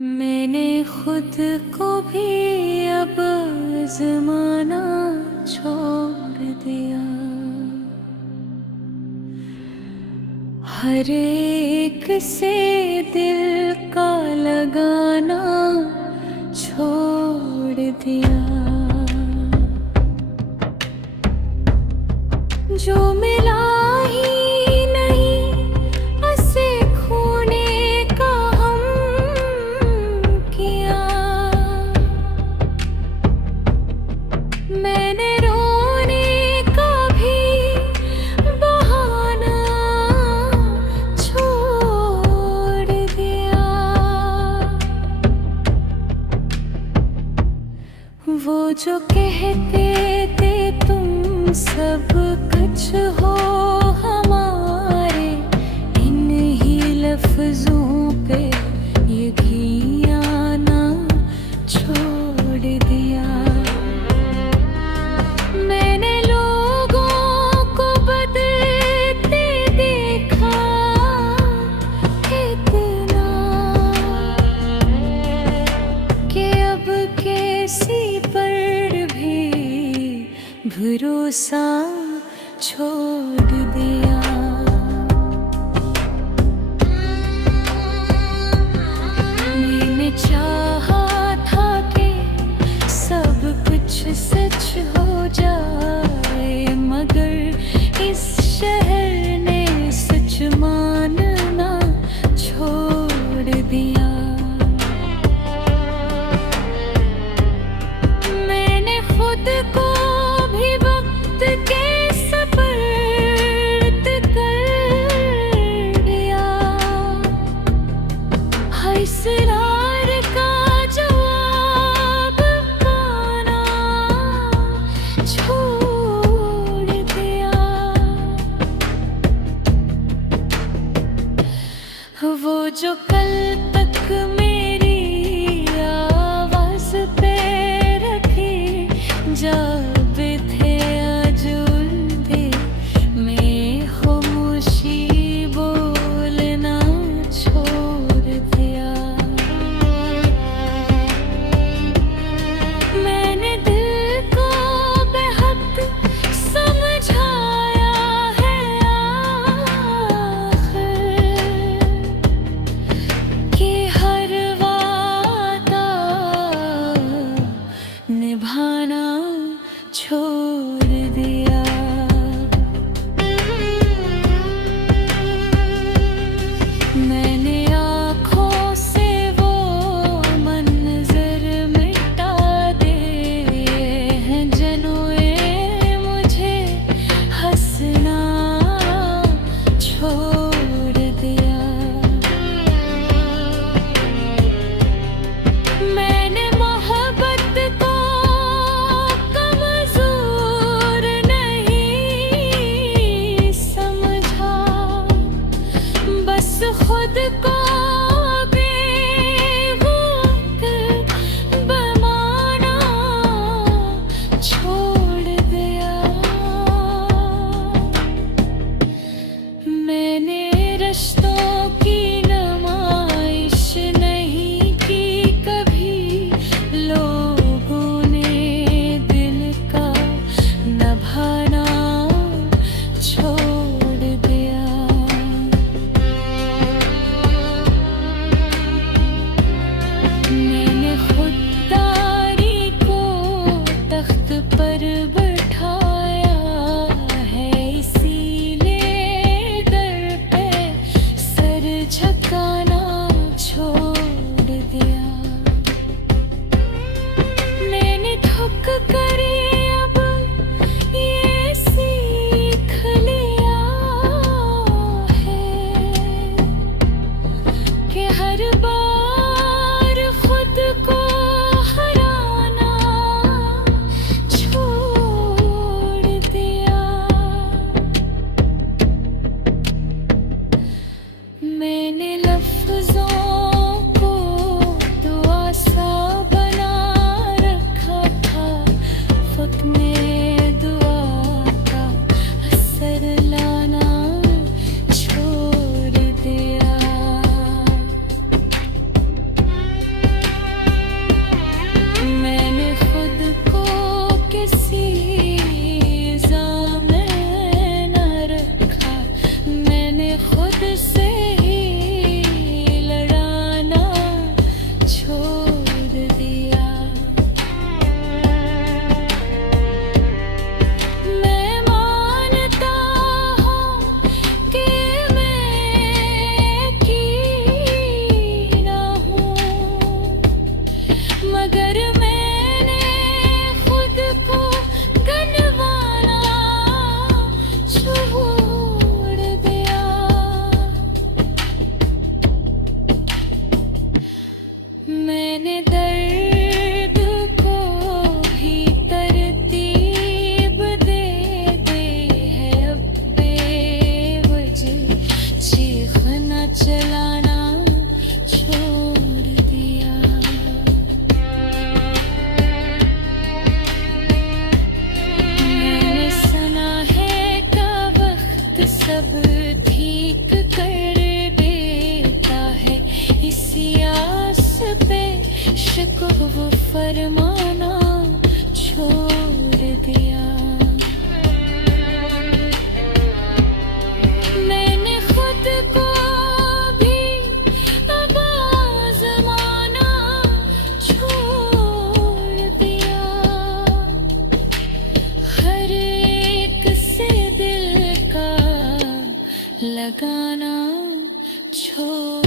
मैंने खुद को भी अब आज़माना छोड़ दिया। हर एक से दिल का लगाना छोड़ दिया। जो मिला ही नहीं उसे खोने का हम किया। मैंने रोने का भी बहाना छोड़ दिया। वो जो कहते थे तुम सब कुछ हो हमारे, इन ही लफ्जों पे यकीन आना छोड़ दिया। मैंने लोगों को बदलते देखा इतना कि अब किसी पर भी भरोसा छोड़ दिया। मैंने चाहा था कि सब कुछ सच हो जाए, मगर इस शहर ने सच मानना छोड़ दिया। मैंने खुद को भी वक्त के सपर्द कर दिया। हर इसरार का जवाब पाना छोड़ दिया। वो जो कल तक मेरी आवाज पे रखे जाते थे, आज उल्टे में खामोशी बोलना छोड़ दिया। मैंने दिल को बेहद समझाया है आखिर कि हर वादा निभाना छोड़ दिया। मैंने आँखों से वो मंजर मिटा दिए हैं जिन्होंने मुझे हंसना छोड़ दिया। मैंने मोहब्बत को कमजोर नहीं समझा, बस खुद को बेवक्त बनाना छोड़ दिया। मैंने रिश्तों की नुमाइश नहीं की कभी, लोगों ने दिल का निभाना छोड़ दिया। मैंने खुददारी को तख्त पर बैठाया है, इसीलिए दर पे सर झुकाना छोड़ दिया। मैंने ठुक कर अब ये सीख लिया है कि हर बार खुद इसी आस पे शिको वो फरमाना छोड़ दिया। मैंने खुद को भी अब आज़माना छोड़ दिया। हर एक से दिल का लगाना छोड़